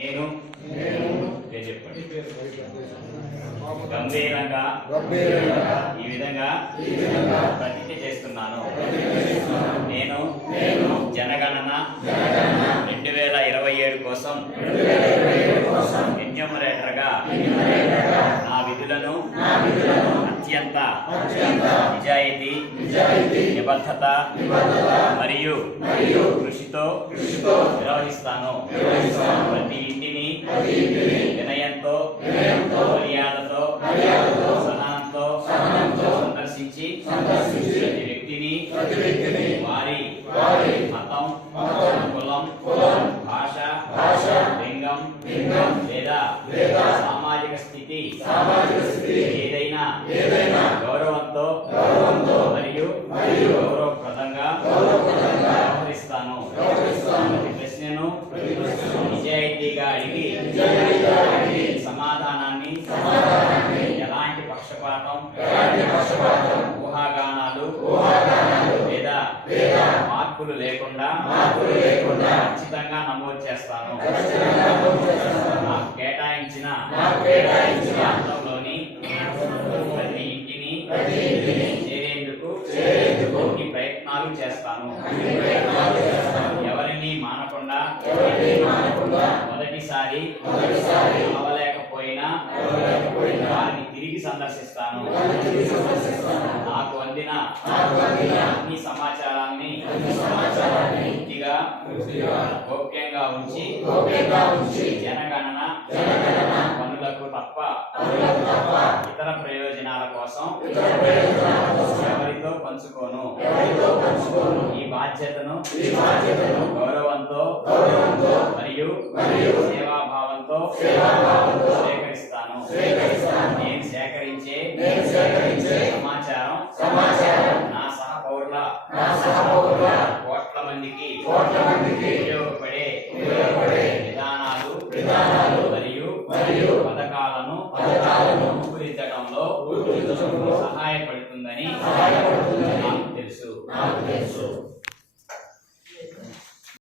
నేను చెప్పండి. గంభీరంగా ఈ విధంగా ప్రతిజ్ఞ చేస్తున్నాను. నేను జనగణన 2027 కోసం ఎన్యూమరేటర్గా నా విధులను అత్యంత నిజాయితీ, నిబద్ధత మరియు కృషితో నిర్వహిస్తాను. ప్రతి ఇంటిని వినయంతో, మర్యాదతో, సహనంతో సందర్శించి ప్రతి వ్యక్తిని వారి మతం, కులం, భాష, లింగం లేదా సామాజిక స్థితి ఏదైనా గౌరవంతో మరియు గౌరవప్రదంగా వ్యవహరిస్తాను. ప్రతి ప్రశ్నను నిజాయితీగా అడిగి సమాధానాన్ని ఎలాంటి పక్షపాతం, ఊహాగానాలు లేదా మార్పులు లేకుండా ఖచ్చితంగా నమోదు చేస్తాను. నాకు కేటాయించిన ప్రాంతంలోని ప్రతి ఇంటిని చేరేందుకు అన్ని ప్రయత్నాలు చేస్తాను. ఎవరిని మానకుండా మొదటిసారి అవలేకపోయినా వారిని తిరిగి సందర్శిస్తాను. నాకు అందిన అన్ని సమాచారాన్ని పూర్తిగా గోప్యంగా ఉంచి జనగణన పనులకు తప్ప ఇతర ప్రయోజనాల కోసం ఎవరితో పంచుకోను. ఈ బాధ్యతను గౌరవంతో మరియు సేవాభావంతో స్వీకరిస్తాను. నేను సేకరించే సమాచారం నా సహపౌరుల కోట్ల మందికి ఉపయోగపడే విధానాలు మరియు పథకాలను రూపుదిద్దడంలో సహాయపడుతుందని నాకు తెలుసు.